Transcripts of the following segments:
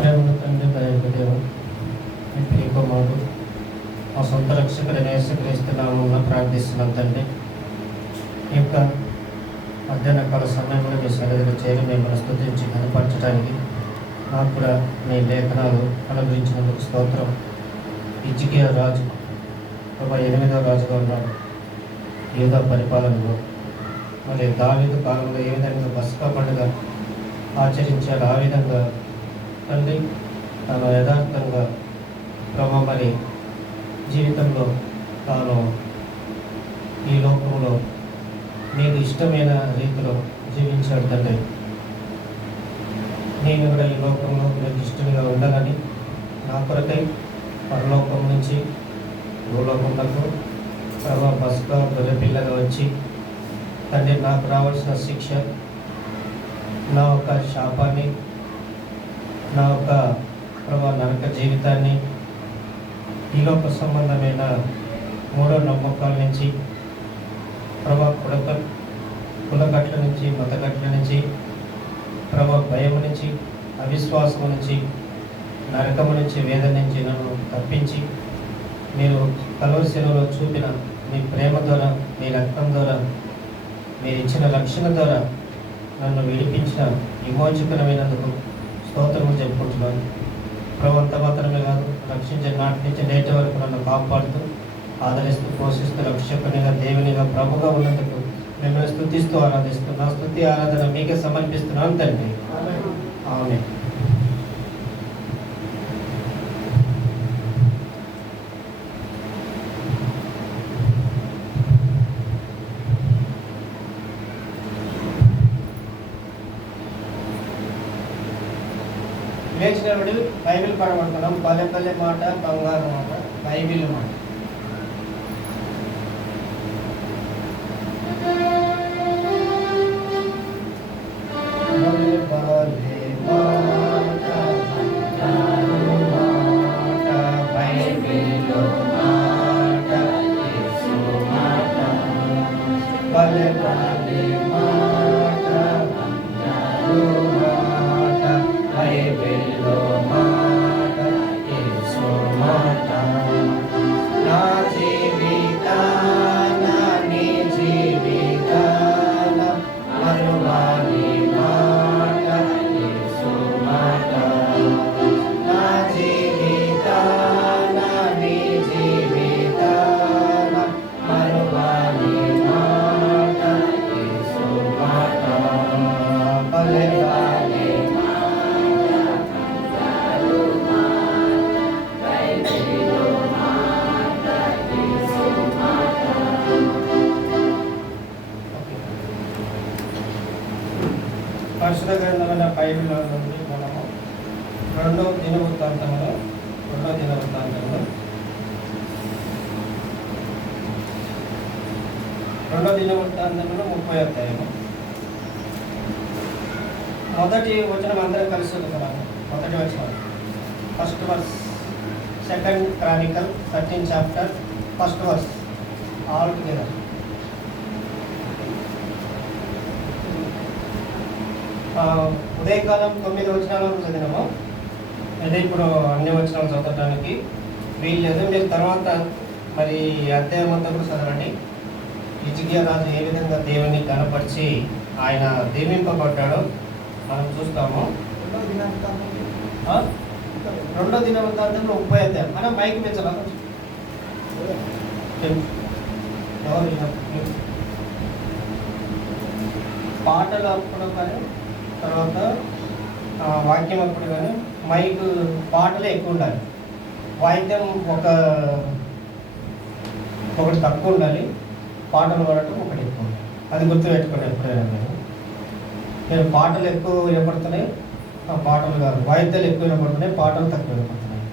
ప్రేమను తండ్రి దయదేవు మీ ప్రియకుమారుడు మా సొంత రక్షకుడైన యేసుక్రీస్తు నామమున ప్రార్థిస్తున్నాం తండ్రి. ఈ యొక్క మధ్యాహ్న కాల సమయంలో మీ సన్నిధిలో చేరి మిమ్మల్ని స్తుతించి కనపరచడానికి నాకు కూడా మీ లేఖనాలు అనుగ్రహించినందుకు స్తోత్రం. హిజ్కియా రాజు 8వ రాజుగా ఉన్నాడు యూదా పరిపాలనలో. మరి దావీదు కాలంలో ఏ విధంగా పస్కా పండుగ ఆచరించాడు, ఆ విధంగా తండ్రి తాను యథార్థంగా మరి జీవితంలో తాను ఈ లోకంలో మీకు ఇష్టమైన రీతిలో జీవించాడు తండ్రి. నేను కూడా ఈ లోకంలో మీకు ఇష్టంగా ఉండాలని నా కొరకై పరలోకం నుంచి భూలోకంలో పసుక గొర్రెపిల్లగా వచ్చి తండ్రి నాకు రావాల్సిన శిక్ష, నా యొక్క శాపాన్ని, నా యొక్క నరక జీవితాన్ని, ఈ లోక సంబంధమైన మూఢ నమ్మకాల నుంచి కులగట్ల నుంచి, మతగట్ల నుంచి, భయం నుంచి, అవిశ్వాసం నుంచి, నరకము నుంచి, వేదన నుంచి నన్ను తప్పించి మీరు కల్వరి శిలువలో చూపిన మీ ప్రేమ ద్వారా, మీ రక్తం ద్వారా, మీరు ఇచ్చిన రక్షణ ద్వారా నన్ను విడిపించిన విమోచకరమైనందుకు స్తోత్రము చెప్పుకుంటున్నాను. అంత మాత్రమే కాదు, రక్షించే నాటి నుంచి నేటి వరకు నన్ను కాపాడుతూ ఆదరిస్తూ పోషిస్తూ రక్షకునిగా దేవునిగా ప్రభుగా ఉన్నందుకు మిమ్మల్ని స్తుతిస్తూ ఆరాధిస్తూ నా స్తుతి ఆరాధన మీకే సమర్పిస్తున్నాను తండ్రి. ఆమేన్. లేచినప్పుడు బైబిల్ పడమంటున్నాం. పల్లె పల్లె మాట బంగారు మాట, బైబిల్ మాట. పరిశుద్ధ గ్రంథమైన బైబిల్లో నుండి మనము రెండవ దినవృత్తాంతంలో 30వ అధ్యాయము మొదటి వచనం అందరం కలిసి చదువుతున్నాము. మొదటి వచనం, first verse, 2 Chronicles 13 chapter, first verse, all together. ఉదయకాలం 9 వచనాలను చదివినాము. అదే ఇప్పుడు అన్ని వచనాలు చదవడానికి వీలు లేదు. మీరు తర్వాత మరి అధ్యాయం అంతా కూడా చదవండి. హిజ్కియా రాజు ఏ విధంగా దేవుని కనపరిచి ఆయన దీవింపబడ్డాడో మనం చూస్తాము. 2వ దినవృత్తాంతంలో 30వ అధ్యాయం. మనం మైక్ పెంచాలా? పాటలు అప్పుడు కానీ తర్వాత వాక్యం అప్పుడు కానీ మైక్ పాటలే ఎక్కువ ఉండాలి. వాయిద్యం ఒకటి తక్కువ ఉండాలి, పాటలు పడటం ఒకటి ఎక్కువ ఉండాలి. అది గుర్తుపెట్టుకోండి. ఎప్పుడైనా నేను పాటలు ఎక్కువ వినపడుతున్నాయి, పాటలు కాదు, వాయిద్యాలు ఎక్కువ వినపడుతున్నాయి, పాటలు తక్కువ వినపడుతున్నాయి.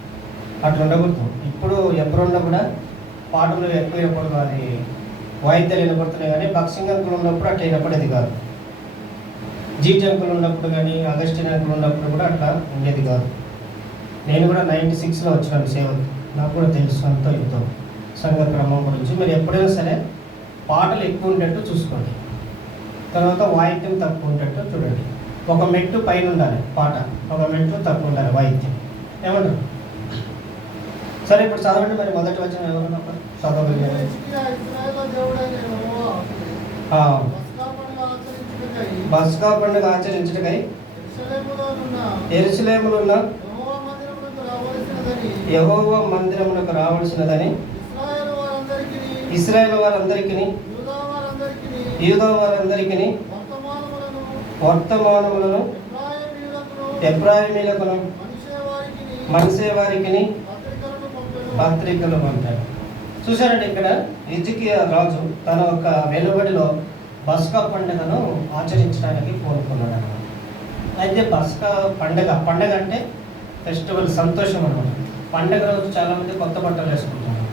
అట్లా ఉండకూడదు. ఇప్పుడు ఎప్పుడున్నా కూడా పాటలు ఎక్కువ వినపడదు, అది వాయిద్యాలు వినపడుతున్నాయి. కానీ బక్సింగ్ అంకులు ఉన్నప్పుడు అట్లా వినపడేది కాదు. జీట్ అంకులు ఉన్నప్పుడు కానీ అగస్టిన్ అంకులు ఉన్నప్పుడు కూడా అట్లా ఉండేది కాదు. నేను కూడా 96లో వచ్చినాను సేవకు. నాకు కూడా తెలుసు అంతా యుద్ధం సంఘ క్రమం గురించి. మీరు ఎప్పుడైనా సరే పాటలు ఎక్కువ ఉండేట్టు చూసుకోండి, తర్వాత వాయిద్యం తక్కువ ఉండేట్టు చూడండి. ఒక మెట్టు పైన ఉండాలి పాట, ఒక మెట్టు తక్కువ ఉండాలి వాయిద్యం. ఏమంటారు? సరే ఇప్పుడు చదవండి మరి మొదటి వచనం ఎవరన్నా చదవగలిగారు? పస్కా పండుగ ఆచరించుటకై యెరూషలేములో ఉన్న యెహోవా మందిరమునకు రావలసినదని ఇశ్రాయేలు వారందరికీ యూదా వారందరికీ వర్తమానములను ఎఫ్రాయిమీయులకును మనష్షే వారికి పత్రికలు పంపాడు. చూశారండి, ఇక్కడ హిజ్కియా రాజు తన ఒక వెలువడిలో పస్కా పండుగను ఆచరించడానికి కోరుకున్నాడు అన్నమాట. అయితే పస్కా పండగ అంటే ఫెస్టివల్, సంతోషం అన్నమాట. పండగ రోజు చాలామంది కొత్త బట్టలు వేసుకుంటారు.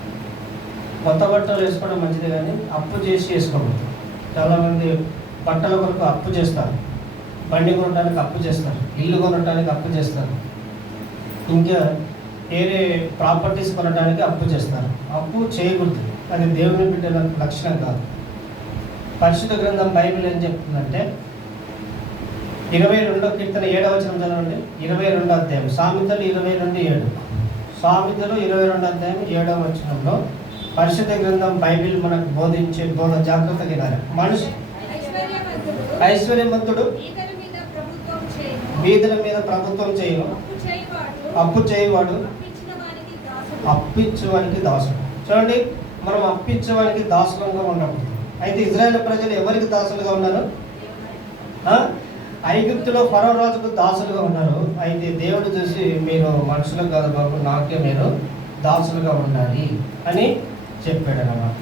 కొత్త బట్టలు వేసుకోవడం మంచిది, కానీ అప్పు చేసి వేసుకోకూడదు. చాలామంది బట్టల కొరకు అప్పు చేస్తారు, బండి కొనడానికి అప్పు చేస్తారు, ఇల్లు కొనడానికి అప్పు చేస్తారు, ఇంకా వేరే ప్రాపర్టీస్ కొనడానికి అప్పు చేస్తారు. అప్పు చేయకూడదు, అది దేవుని బిడ్డల లక్షణం కాదు. పరిశుద్ధ గ్రంథం బైబిల్ ఏం చెప్తుందంటే 22వ కీర్తన 7వ వచనం చదవండి. 22వ అధ్యాయం సామెతలు 22:7. సామెతలు 22వ అధ్యాయం 7వ వచనంలో పరిశుద్ధ గ్రంథం బైబిల్ మనకు బోధించే జాగ్రత్తగా వినాలి. మనిషి ఐశ్వర్యవంతుడు బీదల మీద ప్రభుత్వం చేయను, అప్పు చేయవాడు అప్పించేవానికి దాసుడు. చూడండి, మనం అప్పించేవానికి దాసులంగా ఉండకూడదు. అయితే ఇజ్రాయేల్ ప్రజలు ఎవరికి దాసులుగా ఉన్నారు? ఐగుప్తులో ఫరో రాజుకు దాసులుగా ఉన్నారు. అయితే దేవుడు చూసి, మీరు మనుషులకు కాదు బాబు, నాకే మీరు దాసులుగా ఉండాలి అని చెప్పాడు అన్నమాట.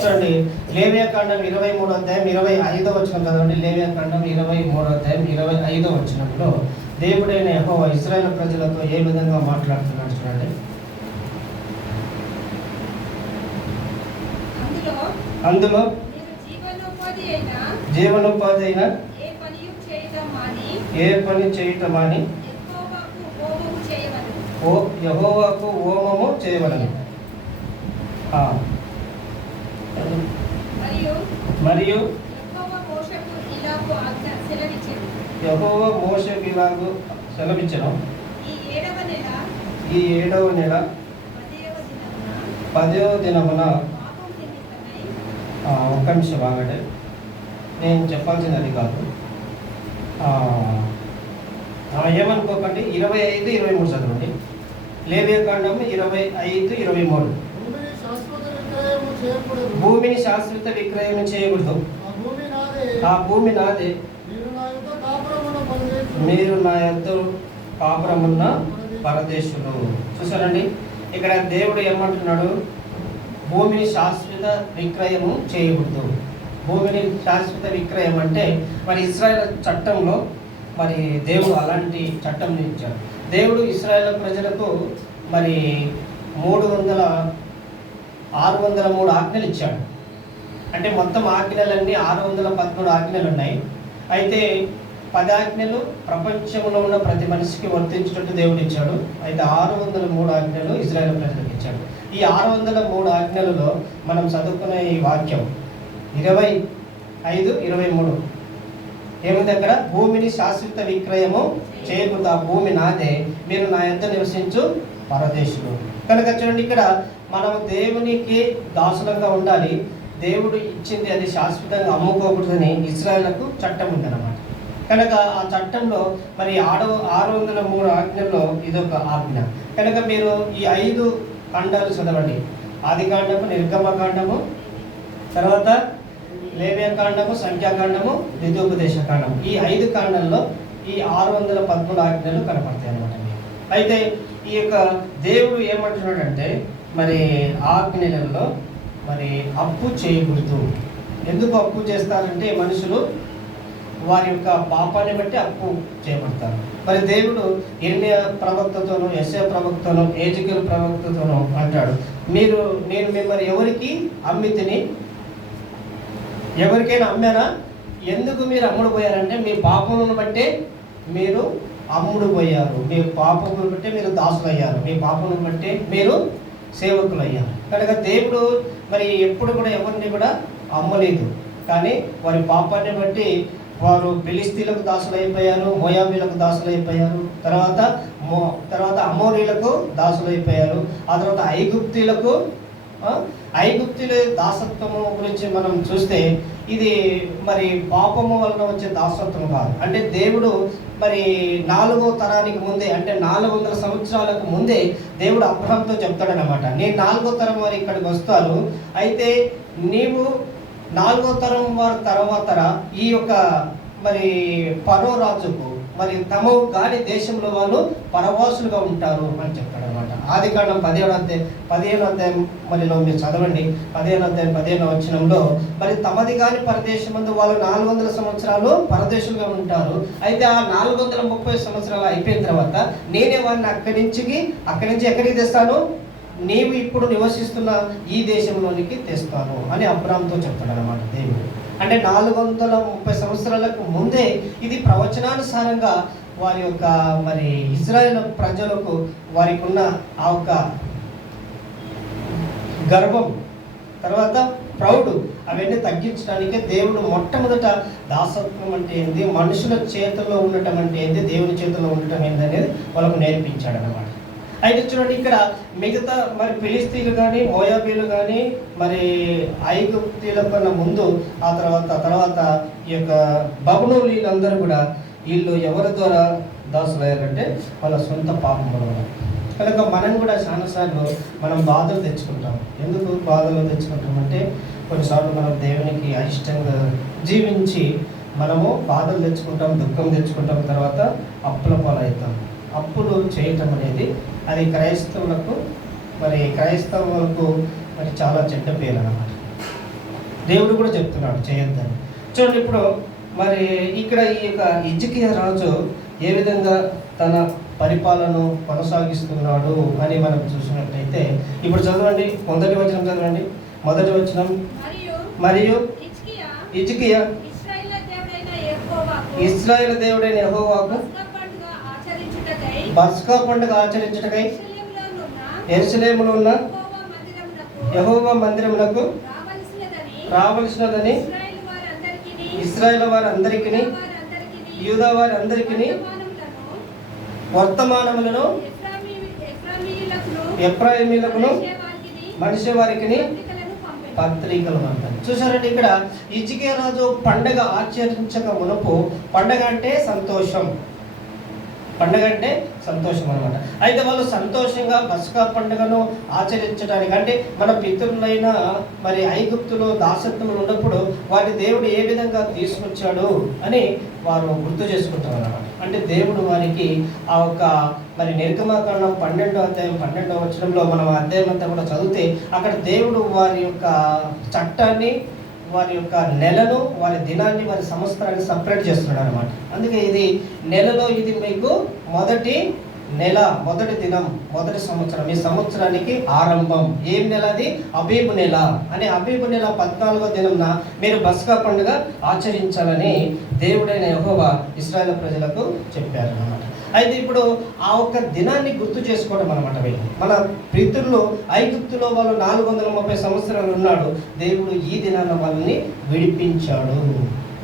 చూడండి, లేవియాకాండం 23వ అధ్యాయం 25వ వచనం చదవండి. లేవియాకాండం 23వ అధ్యాయం 25వ వచనంలో దేవుడైన యెహోవా ఇశ్రాయేలు ప్రజలతో ఏ విధంగా మాట్లాడుతున్నాడు చూడండి. అందులో జీవనోపాధి అయినా ఏ పని చేయటం అని యెహోవాకు హోమము చేయవలెను. మరియు యెహోవా మోషేకు ఇలాగు సెలవిచ్చెను. ఈ 7వ నెల 10వ దినమున ఒక్క నిమిషం ఆగండి, నేను చెప్పాల్సింది అది కాదు. ఏమనుకోకండి. 25, 23 చదవండి. లేవియాకాండం 25, 23. భూమిని శాశ్వత విక్రయం చేయకూడదు, ఆ భూమి నాదే, మీరు నా యొద్ద కాపురమున్న పరదేశులు. చూసారండి, ఇక్కడ దేవుడు ఏమంటున్నాడు? భూమిని శాశ్వత విక్రయము చేయకూడదు. భూమిని శాశ్వత విక్రయం అంటే మరి ఇశ్రాయేల్ చట్టంలో మరి దేవుడు అలాంటి చట్టం ఇచ్చాడు. దేవుడు ఇశ్రాయేల్ ప్రజలకు మరి 603 ఆజ్ఞలు ఇచ్చాడు. అంటే మొత్తం ఆజ్ఞలన్నీ 613 ఆజ్ఞలు ఉన్నాయి. అయితే 10 ఆజ్ఞలు ప్రపంచంలో ఉన్న ప్రతి మనిషికి వర్తించేటట్టు దేవుడు ఇచ్చాడు. అయితే 603 ఆజ్ఞలు ఇశ్రాయేల్ ప్రజలకు ఇచ్చాడు. ఈ 603 ఆజ్ఞలలో మనం చదువుకునే ఈ వాక్యం 25, 23 ఏముంది అక్కడ? భూమిని శాశ్వత విక్రయము చేయకూడదు, ఆ భూమి నాదే, మీరు నా యొద్ద నివసించు పరదేశులు. కనుక చూడండి, ఇక్కడ మనం దేవునికి దాసులంగా ఉండాలి. దేవుడు ఇచ్చింది అది శాశ్వతంగా అమ్ముకోకూడదని ఇశ్రాయేలుకు చట్టం ఉందన్నమాట. కనుక ఆ చట్టంలో మరి 603 ఆజ్ఞల్లో ఇదొక ఆజ్ఞ. కనుక మీరు ఈ 5 ఖండాలు చదవండి. ఆదికాండము, నిర్గమకాండము, తర్వాత లేవియాకాండము, సంఖ్యాకాండము, ద్వితీయోపదేశకాండము. ఈ 5 కాండాల్లో ఈ 613 ఆజ్ఞలు కనపడతాయి అన్నమాట. అయితే ఈ యొక్క దేవుడు ఏమంటున్నాడంటే మరి ఆజ్ఞలలో మరి అప్పు చేయకూడదు. ఎందుకు అప్పు చేస్తారంటే మనుషులు వారి యొక్క పాపాన్ని బట్టి అప్పు చేయబడతారు. మరి దేవుడు ఇర్మియా ప్రవక్తతోనూ, యెషయా ప్రవక్తతోనూ, ఎజెకియలు ప్రవక్తతోనూ అంటాడు, నేను మిమ్మల్ని ఎవరికి అమ్మి తిని, ఎవరికైనా అమ్మానా? ఎందుకు మీరు అమ్ముడు పోయారంటే మీ పాపములను బట్టే మీరు అమ్ముడు పోయారు, మీ పాపములను బట్టే మీరు దాసులయ్యారు, మీ పాపములను బట్టే మీరు సేవకులు అయ్యారు. కనుక దేవుడు మరి ఎప్పుడు కూడా ఎవరిని కూడా అమ్మలేదు, కానీ వారి పాపాన్ని బట్టి వారు ఫిలిస్తీన్లకు దాసులైపోయారు, మోయాబీలకు దాసులైపోయారు, తర్వాత అమోరీలకు దాసులైపోయారు, ఆ తర్వాత ఐగుప్తుల దాసత్వము గురించి మనం చూస్తే ఇది మరి పాపము వలన వచ్చే దాసత్వం కాదు. అంటే దేవుడు మరి 4వ తరానికి ముందే, అంటే 400 సంవత్సరాలకు ముందే దేవుడు అబ్రహాంతో చెప్తాడనమాట, నేను 4వ తరం వారు ఇక్కడికి వస్తారు, అయితే నీవు 4వ తరం వారి తర్వాత ఈ యొక్క మరి ఫరో రాజుకు మరి తమ గాని దేశంలో వాళ్ళు పరవాసులుగా ఉంటారు అని చెప్తాడనమాట. ఆదికాండం 15వ అధ్యాయం మరిలో మీరు చదవండి. 15వ అధ్యాయం 15వ వచనంలో మరి తమది కాని పరదేశమందు వాళ్ళు 400 సంవత్సరాలు పరదేశులుగా ఉంటారు, అయితే ఆ 430 సంవత్సరాలు అయిపోయిన తర్వాత నేనే వారిని అక్కడి నుంచి ఎక్కడికి తెస్తాను, నీవు ఇప్పుడు నివసిస్తున్న ఈ దేశంలోనికి తెస్తాను అని అబ్రాహాంతో చెప్తాడు అనమాట దేవుడు. అంటే 430 సంవత్సరాలకు ముందే ఇది ప్రవచనానుసారంగా వారి యొక్క మరి ఇజ్రాయేల్ ప్రజలకు వారికి ఉన్న ఆ యొక్క గర్వం, తర్వాత ప్రౌడ్, అవన్నీ తగ్గించడానికే దేవుడు మొట్టమొదట దాసత్వం అంటే ఏంది, మనుషుల చేతుల్లో ఉండటం అంటే ఏంది, దేవుని చేతుల్లో ఉండటం ఏంది అనేది వాళ్ళకు నేర్పించాడు అన్నమాట. అయితే చూడండి, ఇక్కడ మిగతా మరి ఫిలిస్తీన్లు కానీ మోయాబీలు కానీ మరి ఐగుప్తీల కన్నా ముందు ఆ తర్వాత ఈ యొక్క బబులోనీలందరూ కూడా వీళ్ళు ఎవరి ద్వారా దాసులయ్యారంటే వాళ్ళ సొంత పాపం వల్ల. కనుక మనం కూడా చాలాసార్లు మనం బాధలు తెచ్చుకుంటాం. ఎందుకు బాధలు తెచ్చుకుంటామంటే కొన్నిసార్లు మనం దేవునికి అయిష్టంగా జీవించి మనము బాధలు తెచ్చుకుంటాం, దుఃఖం తెచ్చుకుంటాం, తర్వాత అప్పుల పాలవుతాం. అప్పులు చేయటం అనేది అది క్రైస్తవులకు మరి చాలా చెడ్డ పేరు అన్నమాట. దేవుడు కూడా చెప్తున్నాడు చేయొద్దని. చూడండి, ఇప్పుడు మరి ఇక్కడ ఈ యొక్క హిజ్కియా రాజు ఏ విధంగా తన పరిపాలన కొనసాగిస్తున్నాడు అని మనం చూసినట్లయితే ఇప్పుడు చదవండి, మొదటి వచనం మరియు హిజ్కియా ఇశ్రాయేలు దేవుడైన యెహోవాకు పస్కా పండుగ ఆచరించుటకై యెరూషలేములో ఉన్న యెహోవా మందిరమునకు రావలసినదని ఇశ్రాయేలు వారందరికీ యూదా వారందరికీ వర్తమానములను ఎఫ్రాయిమీలకును మనష్షే వారికి పత్రికలు అంటారు. చూసారంటే ఇక్కడ హిజ్కియా రాజు పండగ ఆచరించక మునుపు, పండగ అంటే సంతోషం అనమాట. అయితే వాళ్ళు సంతోషంగా పస్కా పండుగను ఆచరించడానికి, అంటే మన పితరులైన మరి ఐగుప్తులో దాసత్వం ఉన్నప్పుడు వారి దేవుడు ఏ విధంగా తీసుకొచ్చాడు అని వారు గుర్తు చేసుకుంటారు అన్నమాట. అంటే దేవుడు వారికి ఆ ఒక మరి నిర్గమకాండం 12వ అధ్యాయం 12వ వచనంలో మనం అధ్యాయం అంతా కూడా చదివితే అక్కడ దేవుడు వారి యొక్క చట్టాన్ని, వారి యొక్క నెలను, వారి దినాన్ని, వారి సంవత్సరాన్ని సపరేట్ చేస్తున్నాడు అనమాట. అందుకే ఇది నెలలో ఇది మీకు మొదటి నెల, మొదటి దినం, మొదటి సంవత్సరం, ఈ సంవత్సరానికి ఆరంభం. ఏం నెల అది? అబీబు నెల. అని అబీబు నెల 14వ దినంన మీరు పస్కా పండుగ ఆచరించాలని దేవుడైన యెహోవా ఇశ్రాయేలు ప్రజలకు చెప్పారు అన్నమాట. అయితే ఇప్పుడు ఆ ఒక్క దినాన్ని గుర్తు చేసుకోవడం అనమాట. మన పితరులు ఐగుప్తులో వాళ్ళు 430 సంవత్సరాలు ఉన్నాడు. దేవుడు ఈ దినాన్ని వాళ్ళని విడిపించాడు,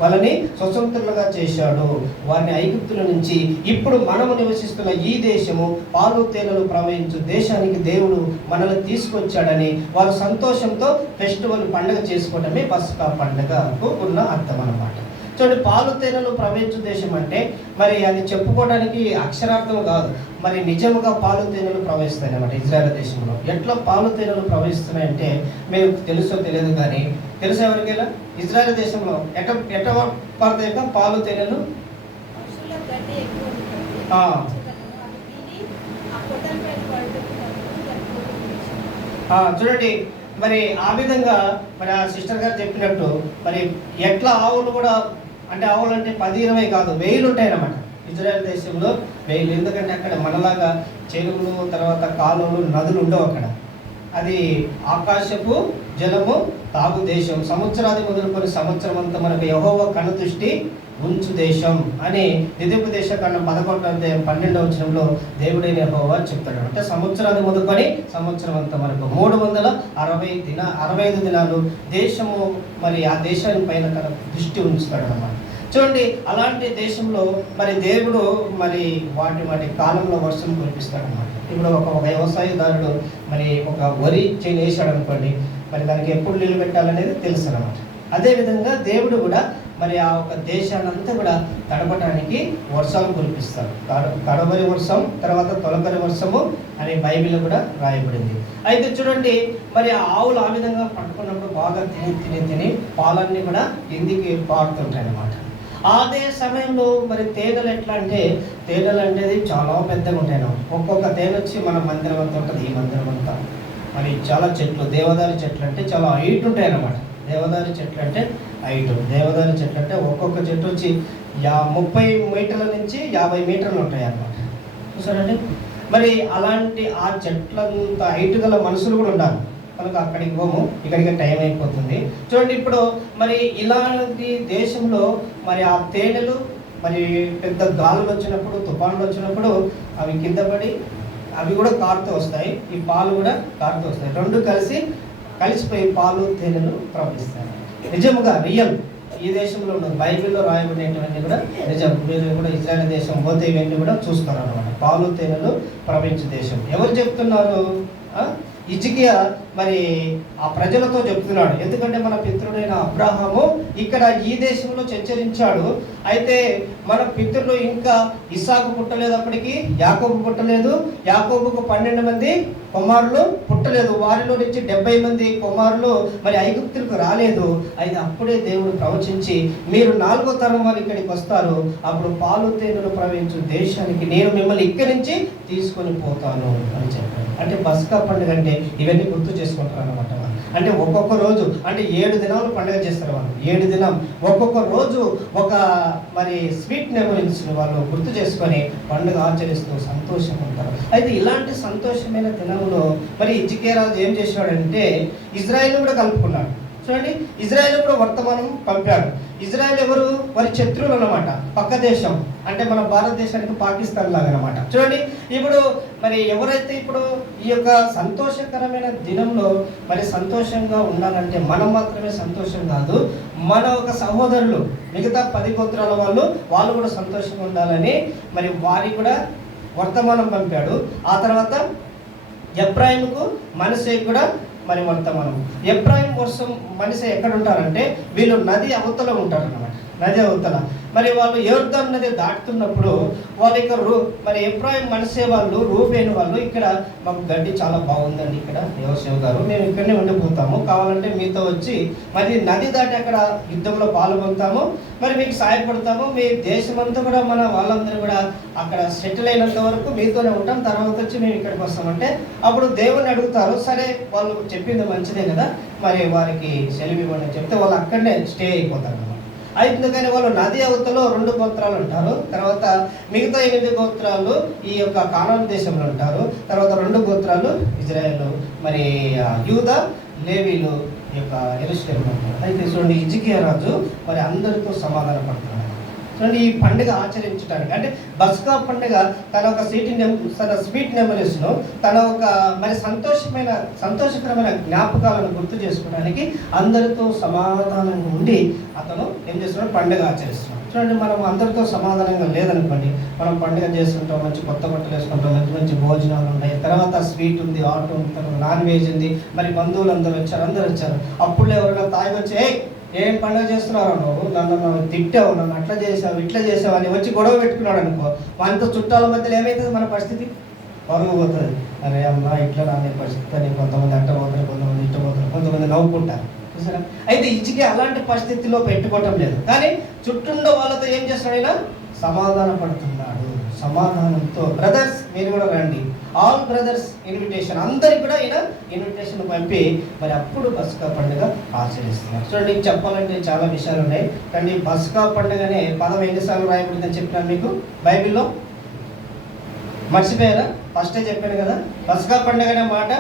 వాళ్ళని స్వతంత్రులుగా చేశాడు. వారిని ఐగుప్తుల నుంచి ఇప్పుడు మనము నివసిస్తున్న ఈ దేశము పాలు తేనెలు ప్రవహించు దేశానికి దేవుడు మనల్ని తీసుకొచ్చాడని వారు సంతోషంతో ఫెస్టివల్ పండుగ చేసుకోవడమే పస్కా పండుగకు ఉన్న అర్థం అన్నమాట. చూడండి, పాలు తేనెలు ప్రవహించు దేశం అంటే మరి అది చెప్పుకోవడానికి అక్షరార్థం కాదు, మరి నిజంగా పాలు తేనెలు ప్రవహిస్తాయి అన్నమాట ఇజ్రాయెల్ దేశంలో. ఎట్లా పాలు తేనెలు ప్రవహిస్తున్నాయంటే మీకు తెలుసో తెలియదు కానీ, తెలుసా ఎవరికైనా? ఇజ్రాయెల్ దేశంలో ఎట్ట పడతాయి పాలు తేనెలు? చూడండి, మరి ఆ విధంగా మరి ఆ సిస్టర్ గారు చెప్పినట్టు మరి ఎట్లా ఆవులు కూడా, అంటే ఆవులు అంటే 10-20 కాదు, 1000 ఉంటాయి అన్నమాట ఇజ్రాయెల్ దేశంలో. 1000. ఎందుకంటే అక్కడ మనలాగా చెరువులు, తర్వాత కాలువలు, నదులు ఉండవు అక్కడ. అది ఆకాశపు జలము తాగు దేశం, సంవత్సరాది మొదలుకొని సంవత్సరం అంతా మనకు యెహోవా కనుదృష్టి ఉంచు దేశం అని ద్వితీయోపదేశకాండం 11వ అధ్యాయం 12వ వచనంలో దేవుడైన యెహోవా చెప్తాడు. అంటే సంవత్సరాది మొదలుకొని సంవత్సరం అంతా మనకు 365 దినాలు దేశము మరి ఆ దేశాన్ని పైన తన దృష్టి ఉంచుతాడు అన్నమాట. చూడండి, అలాంటి దేశంలో మరి దేవుడు మరి వాటి కాలంలో వర్షం కురిపిస్తాడనమాట. ఇప్పుడు ఒక వ్యవసాయదారుడు మరి ఒక వరి చేను వేసాడు అనుకోండి, మరి దానికి ఎప్పుడు నీళ్ళు పెట్టాలనేది తెలుసు అనమాట. అదేవిధంగా దేవుడు కూడా మరి ఆ ఒక దేశాన్నంతా కూడా తడపడానికి వర్షాలు కురిపిస్తారు. కడవరి వర్షం, తర్వాత తొలకరి వర్షము అని బైబిల్లో కూడా రాయబడింది. అయితే చూడండి, మరి ఆవులు ఆ విధంగా పట్టుకున్నప్పుడు బాగా తిని పాలన్నీ కూడా కిందికి పారుతుంటాయి అన్నమాట. అదే సమయంలో మరి తేనెలు ఎట్లా అంటే, తేనెలు అనేది చాలా పెద్దగా ఉంటాయి అన్నమాట. ఒక్కొక్క తేనె వచ్చి మన మందిరం అంతా ఉంటుంది. ఈ మందిరం అంతా మరి చాలా చెట్లు, దేవదారు చెట్లు అంటే చాలా హైట్ ఉంటాయి అన్నమాట. దేవదారు చెట్లు అంటే హైట్, దేవదారు చెట్లు అంటే ఒక్కొక్క చెట్టు వచ్చి 30 మీటర్ల నుంచి 50 మీటర్లు ఉంటాయి అన్నమాట. చూసారండి, మరి అలాంటి ఆ చెట్లంత హైట్ గల మనుషులు కూడా ఉండాలి. కనుక అక్కడికి పోము, ఇక్కడికి టైం అయిపోతుంది. చూడండి, ఇప్పుడు మరి ఇలాంటి దేశంలో మరి ఆ తేనెలు మరి పెద్ద గాలులు వచ్చినప్పుడు, తుఫాన్లు వచ్చినప్పుడు అవి కింద పడి అవి కూడా కారుతూ వస్తాయి, ఈ పాలు కూడా కారుతూ వస్తాయి. రెండు కలిసిపోయి పాలు తేనెలు ప్రవహిస్తాయి. నిజముగా రియల్ ఈ దేశంలో ఉన్నది, బైబిల్లో రాయబడినటువంటి కూడా నిజం. మీరు కూడా ఇజ్రాయెల్ దేశం పోతే ఇవన్నీ కూడా చూస్తారు అన్నమాట. పాలు తేనెలు ప్రవహించే దేశం. ఎవరు చెప్తున్నారు? హిజ్కియా మరి ఆ ప్రజలతో చెప్తున్నాడు. ఎందుకంటే మన పితృడైన అబ్రాహాము ఇక్కడ ఈ దేశంలో సంచరించాడు. అయితే మన పితృలు ఇంకా ఇస్సాకు పుట్టలేదు, అప్పటికి యాకోబు పుట్టలేదు. యాకోబుకు 12 మంది కుమారులు పుట్టలేదు. వారిలో నుంచి 70 మంది కుమారులు మరి ఐగుప్తులకు రాలేదు. అయితే అప్పుడే దేవుడు ప్రవచించి, మీరు 4వ తరం వారు ఇక్కడికి వస్తారు, అప్పుడు పాలు తేనెలు ప్రవహించు దేశానికి నేను మిమ్మల్ని ఇక్కడి నుంచి తీసుకొని పోతాను అని చెప్పాడు. అంటే పస్కా పండుగ అంటే ఇవన్నీ గుర్తు చేసుకుంటారు అన్నమాట. అంటే ఒక్కొక్క రోజు అంటే 7 దినాలు పండుగ చేస్తారు వాళ్ళు. 7 దినం ఒక్కొక్క రోజు ఒక మరి స్వీట్ మెమరీస్ వాళ్ళు గుర్తు చేసుకొని పండుగ ఆచరిస్తూ సంతోషంగా ఉంటారు. అయితే ఇలాంటి సంతోషమైన దినంలో మరి హిజ్కియా రాజు ఏం చేశాడంటే ఇజ్రాయెల్ కూడా కలుపుకున్నాడు. చూడండి, ఇజ్రాయెల్ కూడా వర్తమానం పంపాడు. ఇజ్రాయెల్ ఎవరు? వారి శత్రువులు అన్నమాట, పక్క దేశం. అంటే మన భారతదేశానికి పాకిస్తాన్ లాగా అనమాట. చూడండి, ఇప్పుడు మరి ఎవరైతే ఇప్పుడు ఈ యొక్క సంతోషకరమైన దినంలో మరి సంతోషంగా ఉండాలంటే మనం మాత్రమే సంతోషం కాదు, మన ఒక సహోదరులు మిగతా 10 గోత్రాల వాళ్ళు కూడా సంతోషంగా ఉండాలని మరి వారికి కూడా వర్తమానం పంపాడు. ఆ తర్వాత ఎఫ్రాయిముకు మనష్షేకు కూడా మరి వర్తమానం. ఎఫ్రాయిం వర్షం మనష్షే ఎక్కడ ఉంటారంటే వీళ్ళు నది అవతల ఉంటారు అన్నమాట. నది అవతల మరి వాళ్ళు యోర్దాను నది దాటుతున్నప్పుడు వాళ్ళు ఇక్కడ మరి ఎఫ్రాయిం మనష్షే వాళ్ళు, రూబేను వాళ్ళు ఇక్కడ మాకు గడ్డి చాలా బాగుందండి, ఇక్కడ యోసేపు గారు మేము ఇక్కడనే ఉండిపోతాము, కావాలంటే మీతో వచ్చి మరి నది దాటి అక్కడ యుద్ధంలో పాల్గొంటాము, మరి మీకు సహాయపడతాము, మీ దేశమంతా కూడా మన వాళ్ళందరూ కూడా అక్కడ సెటిల్ అయినంత వరకు మీతోనే ఉంటాం, తర్వాత వచ్చి మేము ఇక్కడికి వస్తామంటే అప్పుడు దేవుని అడుగుతారు. సరే, వాళ్ళు చెప్పింది మంచిదే కదా, మరి వారికి సెలవు ఇవ్వండి చెప్తే వాళ్ళు అక్కడనే స్టే అయిపోతారు అన్నమాట. అందుకని వాళ్ళు నది అవతలో 2 గోత్రాలు ఉంటారు, తర్వాత మిగతా 8 గోత్రాలు ఈ యొక్క కానాను దేశంలో ఉంటారు, తర్వాత 2 గోత్రాలు ఇజ్రాయెల్ మరి యూదా లేవీలు యొక్క యెరూషలేములో ఉంటారు. అయితే చూడండి, హిజ్కియా రాజు మరి అందరితో సమాధాన పడుతున్నాడు. చూడండి, ఈ పండుగ ఆచరించడానికి అంటే పస్కా పండుగ తన ఒక స్వీట్ మెమరీస్ను, తన ఒక మరి సంతోషకరమైన జ్ఞాపకాలను గుర్తు చేసుకోవడానికి అందరితో సమాధానంగా ఉండి అతను ఏం చేస్తున్నాడు? పండుగ ఆచరిస్తున్నాడు. చూడండి, మనం అందరితో సమాధానంగా లేదనుకోండి, మనం పండుగ చేస్తుంటాం, మంచి కొత్త బట్టలు వేసుకుంటాం, మంచి మంచి భోజనాలు ఉన్నాయి, తర్వాత స్వీట్ ఉంది, ఆట ఉంది, తర్వాత నాన్ వెజ్ ఉంది, మరి బంధువులు అందరూ వచ్చారు. అప్పుడు ఎవరైనా తాగి వచ్చి ఏం పండుగ చేస్తున్నారో, నన్ను తిట్టావు, నన్ను అట్లా చేసావు, ఇట్లా చేసావు అని వచ్చి గొడవ పెట్టుకున్నాడు అనుకో, వానితో చుట్టాల మధ్యలో ఏమవుతుంది? మన పరిస్థితి పరుగు పోతుంది. అరే అమ్మ, ఇట్లా నా పరిస్థితి అని కొంతమంది అట్ట పోతారు, కొంతమంది ఇట్ట పోతారు, కొంతమంది నవ్వుకుంటారు. చూసారా? అయితే హిజ్కియా అలాంటి పరిస్థితిలో పెట్టుకోవటం లేదు, కానీ చుట్టూ వాళ్ళతో ఏం చేస్తున్నాడు? సమాధాన పడుతున్నాడు. సమాధానంతో బ్రదర్స్ మీరు కూడా రండి, ఆల్ బ్రదర్స్ ఇన్విటేషన్, అందరికి కూడా ఈయన ఇన్విటేషన్ పంపి మరి అప్పుడు పస్కా పండుగ ఆచరిస్తున్నారు. చూడండి, చెప్పాలంటే చాలా విషయాలు ఉన్నాయి, కానీ పస్కా పండుగనే పదం ఎన్నిసార్లు రాయబడిందని చెప్పినాను మీకు బైబిల్లో. మర్చిపోయారా? ఫస్టే చెప్పాను కదా, పస్కా పండుగ అనే మాట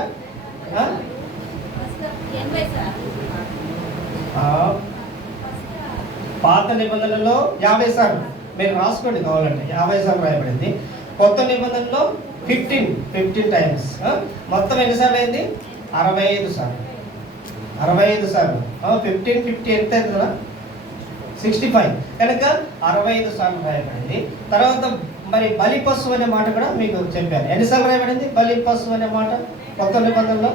పాత నిబంధనలో 50 సార్లు, మీరు రాసుకోండి కావాలంటే, 50 సార్లు రాయబడింది. కొత్త నిబంధనలో 15 టైమ్స్. మొత్తం ఎన్నిసార్లు అయింది? 65 సార్లు. 65 సార్లు. 15 50 ఎంత అవుతుంది కదా? 65 కనుక 65 సార్లు రాయబడింది. తర్వాత మరి బలి పశువు అనే మాట కూడా మీకు చెప్పాను. ఎన్నిసార్లు రాయబడింది బలి పశువు అనే మాట కొత్త నిబంధనలో?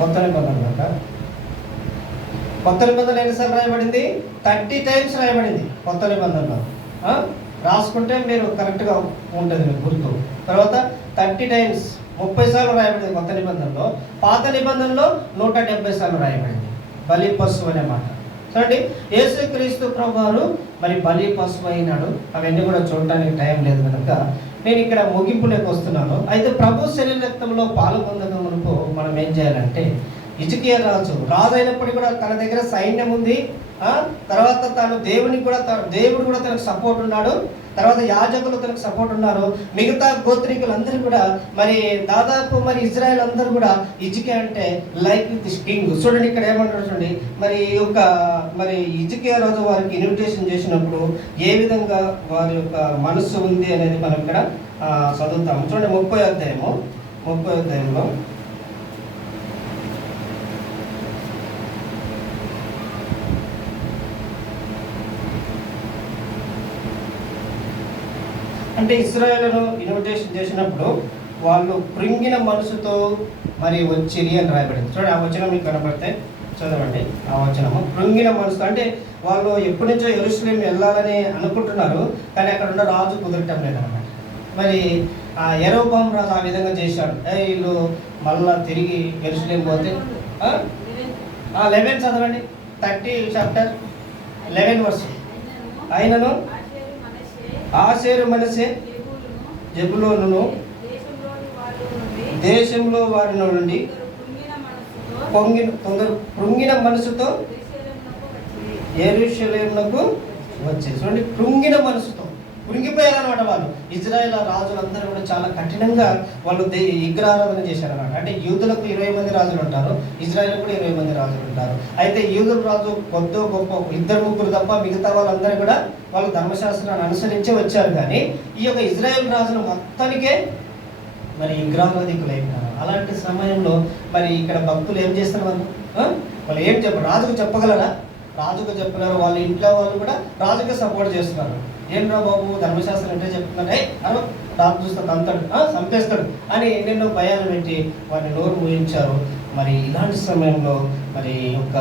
కొత్త నిబంధనలు ఎన్నిసార్లు రాయబడింది? 30 టైమ్స్ రాయబడింది కొత్త నిబంధనలో. రాసుకుంటే మీరు కరెక్ట్గా ఉంటుంది మీకు గుర్తు. తర్వాత 30 టైమ్స్ 30 సార్లు రాయబడింది కొత్త నిబంధనలో. పాత నిబంధనలో 170 సార్లు రాయబడింది బలి పశువు అనే మాట. చూడండి, యేసుక్రీస్తు ప్రభువారు మరి బలి పశువు అయినాడు. అవన్నీ కూడా చూడటానికి టైం లేదు కనుక నేను ఇక్కడ ముగింపులోకి వస్తున్నాను. అయితే ప్రభు శరీర రక్తంలో పాలు పొందక మునుపు మనం ఏం చేయాలంటే, హిజ్కియా రాజు అయినప్పటికీ కూడా తన దగ్గర సైన్యం ఉంది. తర్వాత తాను దేవుడు కూడా తనకు సపోర్ట్ ఉన్నాడు. తర్వాత యాజకులు తనకు సపోర్ట్ ఉన్నారు. మిగతా గోత్రికులందరూ కూడా మరి దాదాపు మరి ఇజ్రాయెల్ అందరూ కూడా హిజ్కియా అంటే లైక్ దిస్ కింగ్. చూడండి ఇక్కడ ఏమంటారు చూడండి, మరి హిజ్కియా రాజు వారికి ఇన్విటేషన్ చేసినప్పుడు ఏ విధంగా వారి యొక్క మనస్సు ఉంది అనేది మనం ఇక్కడ చదువుతాము. చూడండి 30వ అధ్యాయంలో అంటే ఇశ్రాయేలును ఇన్విటేషన్ చేసినప్పుడు వాళ్ళు కృంగిన మనసుతో మరి వచ్చిరి అని రాయబడింది. చూడండి, ఆ వచనం మీకు కనబడితే చదవండి. ఆ వచనము కృంగిన మనసు అంటే వాళ్ళు ఎప్పటి నుంచో యెరూషలేం వెళ్ళాలని అనుకుంటున్నారు, కానీ అక్కడ ఉన్న రాజు కుదరటం లేదన్నమాట. మరి ఆ యెరోబాము రాజు ఆ విధంగా చేశాడు. వీళ్ళు మళ్ళా తిరిగి యెరూషలేం పోతే 11 చదవండి. 30 చాప్టర్ 11 వర్స్. అయినను ఆషేరు మనషే జెబూలూను దేశంలో వారి నుండి కృంగిన మనసుతో యెరూషలేమునకు వచ్చేసి. చూడండి, కృంగిన మనసుతో కృంగిపోయారనమాట వాళ్ళు. ఇజ్రాయేల్ రాజులందరూ కూడా చాలా కఠినంగా వాళ్ళు విగ్రహారాధన చేశారనమాట. అంటే యూదులకు 20 మంది రాజులు ఉంటారు, ఇజ్రాయేల్ కూడా 20 మంది రాజులు ఉంటారు. అయితే యూదుల రాజు కొద్దో గొప్ప 2-3 తప్ప మిగతా వాళ్ళందరూ కూడా వాళ్ళు ధర్మశాస్త్రాన్ని అనుసరించి వచ్చారు. కానీ ఈ యొక్క ఇజ్రాయేల్ రాజులు మొత్తానికే మరి విగ్రహారాధికులు అయిపోయినారు. అలాంటి సమయంలో మరి ఇక్కడ భక్తులు ఏం చేస్తారు? వాళ్ళు ఏం చెప్పరు, రాజుకు చెప్పగలరా? రాజుకు చెప్పగలరు. వాళ్ళ ఇంట్లో వాళ్ళు కూడా రాజుకే సపోర్ట్ చేస్తున్నారు. ఏంట్రా బాబు, ధర్మశాస్త్రం అంటే చెప్తుందంటే రాజు చూస్తే తంతాడు, చంపేస్తాడు అని ఎన్నెన్నో భయాలు పెట్టి వారిని నోరు మూయించారు. మరి ఇలాంటి సమయంలో మరి యొక్క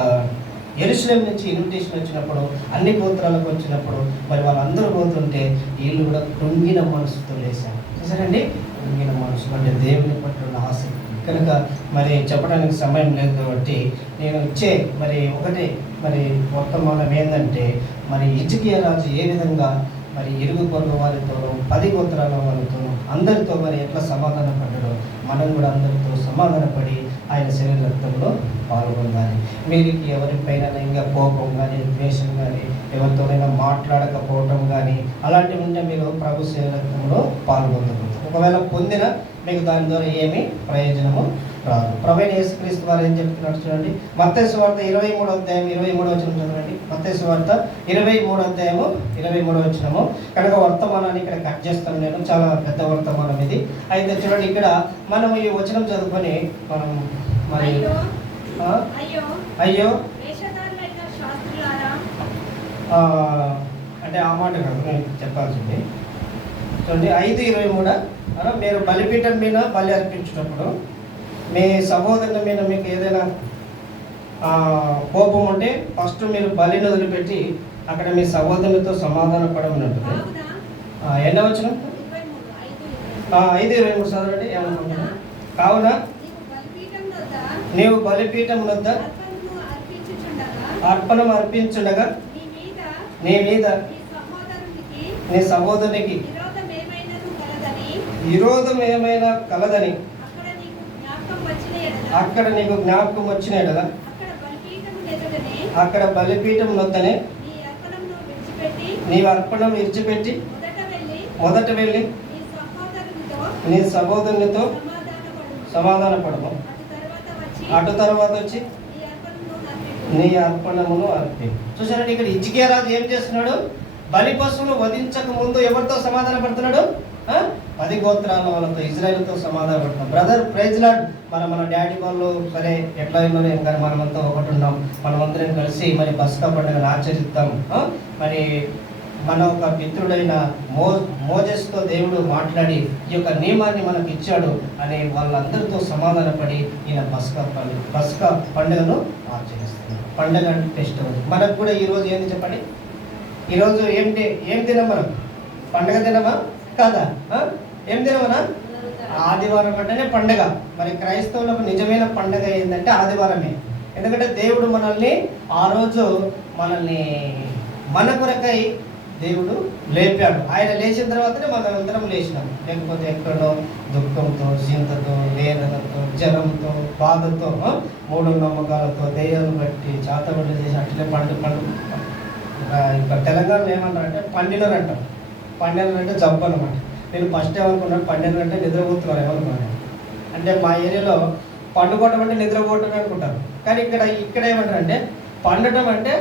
యెరూషలేం నుంచి ఇన్విటేషన్ వచ్చినప్పుడు, అన్ని గోత్రాలకు వచ్చినప్పుడు మరి వాళ్ళందరూ పోతుంటే వీళ్ళు కూడా కృంగిన మనసుతో లేశారు. చూసారండి, కృంగిన మనసు అంటే దేవుని పట్ల ఉన్న ఆసక్తి. కనుక మరి చెప్పడానికి సమయం లేదు కాబట్టి నేను ఇచ్చే మరి ఒకటే మరి వర్తమానం ఏంటంటే, మరి హిజ్కియా రాజు ఏ విధంగా మరి ఇరుగు పొరుగు వారితోనూ 10 గోత్రాల వారితోనూ అందరితో మరి ఎట్లా సమాధాన పడ్డాడో మనం కూడా అందరితో సమాధానపడి ఆయన శరీర రక్తంలో పాల్గొనాలి. మీరు ఎవరిపైన ఇంకా కోపం కానీ, ద్వేషం కానీ, ఎవరితోనైనా మాట్లాడకపోవటం కానీ అలాంటివి ఉంటే మీరు ప్రభు శరీర రక్తంలో పాల్గొనకూడదు. ఒకవేళ పొందిన మీకు దాని ద్వారా ఏమీ ప్రయోజనము రాదు. ప్రభువైన యేసుక్రీస్తు వారు ఏం చెప్తున్నారు చూడండి, మత్తయి సువార్త 23వ అధ్యాయం 23వ వచనం చదవండి. మత్తయి సువార్త 23వ అధ్యాయము 23వ వచనము. కనుక వర్తమానాన్ని ఇక్కడ కట్ చేస్తాను నేను, చాలా పెద్ద వర్తమానం ఇది. అయితే చూడండి, ఇక్కడ మనం ఈ వచనం చదువుకొని మనం మరి అయ్యో అంటే ఆ మాట కాదు నేను చెప్పాల్సింది. చూడండి 5:23 మీరు బలిపీఠం మీద బలి అర్పించినప్పుడు మీ సహోదరుని మీద మీకు ఏదైనా కోపం ఉంటే ఫస్ట్ మీరు బలిని వదిలిపెట్టి అక్కడ మీ సహోదరునితో సమాధాన పడమన్నట్టు. ఎన్నో వచ్చిన 5:23 చదవండి. ఏమనుకుంటున్నా? కావున నీవు బలిపీఠం వద్ద అర్పణం అర్పించుండగా నీ మీద నీ సహోదరునికి విరోధం ఏమైనా కలదని అక్కడ నీకు జ్ఞాపకం వచ్చినాయి కదా, అక్కడ బలిపీఠం వద్దనే నీవు అర్పణం విడిచిపెట్టి మొదట వెళ్ళి నీ సహోదరునితో సమాధాన పడము, అటు తర్వాత వచ్చి నీ అర్పణమును అర్పి. చూసారండి, ఇక్కడ హిజ్కియా రాజు ఏం చేస్తున్నాడు? బలి పశువును వధించక ముందు ఎవరితో సమాధాన పడుతున్నాడు? 10 గోత్రాల వాళ్ళతో ఇజ్రాయెల్తో సమాధానం పడుతున్నాం. Brother praise Lord. మన డాడీ వాళ్ళు సరే ఎట్లా ఉన్నారో కానీ మనమంతా ఒకటి ఉన్నాం. మనమందరం కలిసి మరి పస్కా పండుగను ఆచరిస్తాం. మరి మన ఒక మిత్రుడైన మోజెస్తో దేవుడు మాట్లాడి ఈ యొక్క నియమాన్ని మనకు ఇచ్చాడు అని వాళ్ళందరితో సమాధానపడి ఈయన పస్కా పండుగను ఆచరిస్తున్నాం. పండుగ అంటే ఫెస్టివల్. మనకు కూడా ఈరోజు ఏంటి చెప్పండి? ఈరోజు ఏం తినం మనం? పండుగ తినమా కాదా? ఏం తినమనా? ఆదివారం అంటేనే పండుగ. మరి క్రైస్తవులకు నిజమైన పండుగ ఏంటంటే ఆదివారమే. ఎందుకంటే దేవుడు మనల్ని ఆ రోజు మన కొరకై దేవుడు లేపాడు. ఆయన లేచిన తర్వాతనే మనం అందరం లేచినాం. లేకపోతే ఎక్కడో దుఃఖంతో, చింతతో, వేదనతో, జ్వరంతో, బాధతో, మూఢనమ్మకాలతో, దెయ్యాలు బట్టి చాతబడులు చేసి అట్లే పండు ఇక్కడ తెలంగాణలో ఏమంటారంటే పండినరు అంటారు. పండినరు అంటే జబ్బు అనమాట. నేను ఫస్ట్ ఏమనుకున్నాను, పండినరు అంటే నిద్రపోతున్నారు ఏమనుకున్నాను. అంటే మా ఏరియాలో పండుకోవటం అంటే నిద్రపోవటం అనుకుంటారు. కానీ ఇక్కడ ఏమంటారంటే పండటం అంటే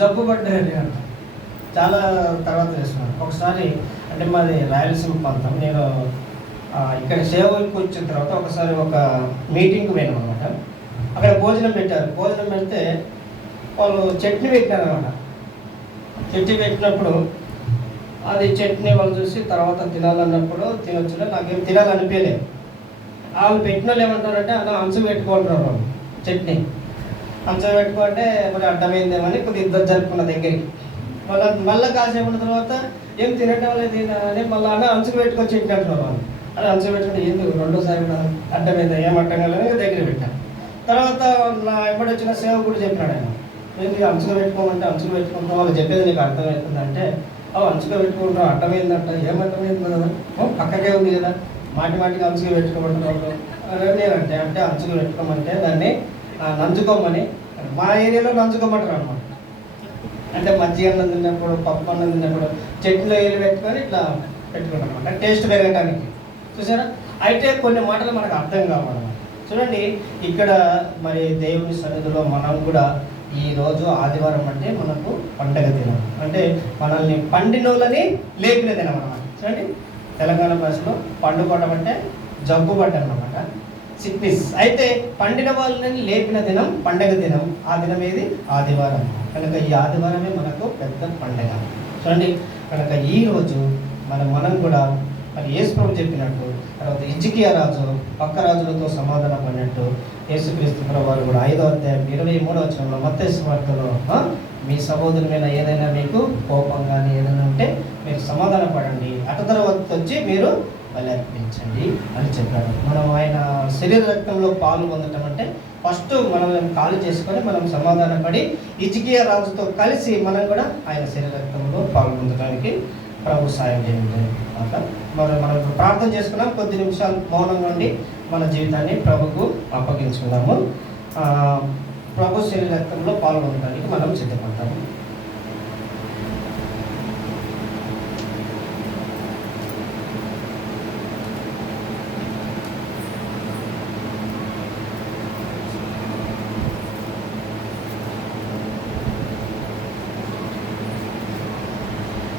జబ్బు పడ్డారని అంటారు. చాలా తర్వాత చేస్తున్నాను. ఒకసారి అంటే మాది రాయలసీమ ప్రాంతం. నేను ఇక్కడ సేవలకు వచ్చిన తర్వాత ఒకసారి ఒక మీటింగ్కి పోయినాం అనమాట. అక్కడ భోజనం పెట్టారు. భోజనం పెడితే వాళ్ళు చట్నీ పెట్టారు అనమాట. చట్నీ పెట్టినప్పుడు అది చట్నీ వాళ్ళు చూసి తర్వాత తినాలన్నప్పుడు తినొచ్చు. నాకేం తినాలనిపించలేదు. వాళ్ళు పెట్టిన వాళ్ళు ఏమంటారంటే అలా అంచు పెట్టుకుంటున్నారు వాళ్ళు చట్నీ. అంచు పెట్టుకుంటే మరి అడ్డమైందేమని కొద్దిగా ఇద్దరు జరుపుకున్న దగ్గరికి. మళ్ళీ కాసేపు ఉన్న తర్వాత ఏం తినటం లేదు అని మళ్ళీ అన్న అంచుకు పెట్టుకొని చట్నీ అంటున్నారు వాళ్ళు. అలా అంచు పెట్టుకుంటే ఎందుకు రెండోసారి కూడా అడ్డమైందా ఏం అడ్డం కాలేదని దగ్గర పెట్టాను. తర్వాత నా ఎప్పటి వచ్చిన సేవకుడు చెప్పినాడు ఆయన, ఏంటి అంచుకు పెట్టుకోమంటే అంచుకు పెట్టుకుంటాం, వాళ్ళు చెప్పేది నీకు అర్థమవుతుందంటే అంచుగా పెట్టుకుంటాం అడ్డమైందంట. ఏం అడ్డమైంది కదా, పక్కకే ఉంది కదా, మాటికి అంచుగా పెట్టుకోమంటున్నాడు నేనంటే. అంటే అంచుగా పెట్టుకోమంటే దాన్ని నంచుకోమని మా ఏరియాలో నంచుకోమంటారు అనమాట. అంటే మజ్జిగ అన్నం తిన్నప్పుడు, పప్పు అన్నం తిన్నప్పుడు చట్నీలో వేలు పెట్టుకొని ఇట్లా పెట్టుకుంటాం అనమాట, టేస్ట్ పెరగటానికి. చూసారా? అయితే కొన్ని మాటలు మనకు అర్థం కావాలన్నమాట. చూడండి, ఇక్కడ మరి దేవుని సన్నిధిలో మనం కూడా ఈరోజు ఆదివారం అంటే మనకు పండగ దినం. అంటే మనల్ని పండినోళ్ళని లేపిన దినం అన్నమాట. చూడండి, తెలంగాణ భాషలో పండుకోవడం అంటే జబ్బు పడ్డం అన్నమాట, సిక్నెస్. అయితే పండిన వాళ్ళని లేపిన దినం పండగ దినం. ఆ దినం ఏది? ఆదివారం. కనుక ఈ ఆదివారమే మనకు పెద్ద పండగ. చూడండి, కనుక ఈరోజు మనం కూడా మరి యేసు ప్రభు చెప్పినట్టు, తర్వాత హిజ్కియా రాజు పక్క రాజులతో సమాధానం పడినట్టు యేసుక్రీస్తు ప్రభు వారు కూడా 5వ అధ్యాయం 23వ వచనంలో మత్తయి సువార్తలో మీ సహోదరు మీద ఏదైనా మీకు కోపం కానీ ఏదైనా ఉంటే మీరు సమాధాన పడండి, అటు తర్వాత వచ్చి మీరు బలి అర్పించండి అని చెప్పారు. మనం ఆయన శరీర రక్తంలో పాలు పొందటం అంటే ఫస్ట్ మనల్ని ఖాళీ చేసుకొని మనం సమాధాన పడి హిజ్కియా రాజుతో కలిసి మనం కూడా ఆయన శరీర రక్తంలో పాలు పొందడానికి ప్రభు సాయం చేయండి. మనం ప్రార్థన చేసుకున్నాం. కొద్ది నిమిషాలు మౌనంగా ఉండి మన జీవితాన్ని ప్రభుకు అప్పగించుకున్నాము. ప్రభు శరీర రక్తంలో పాల్గొనడానికి మనం సిద్ధపడతాము.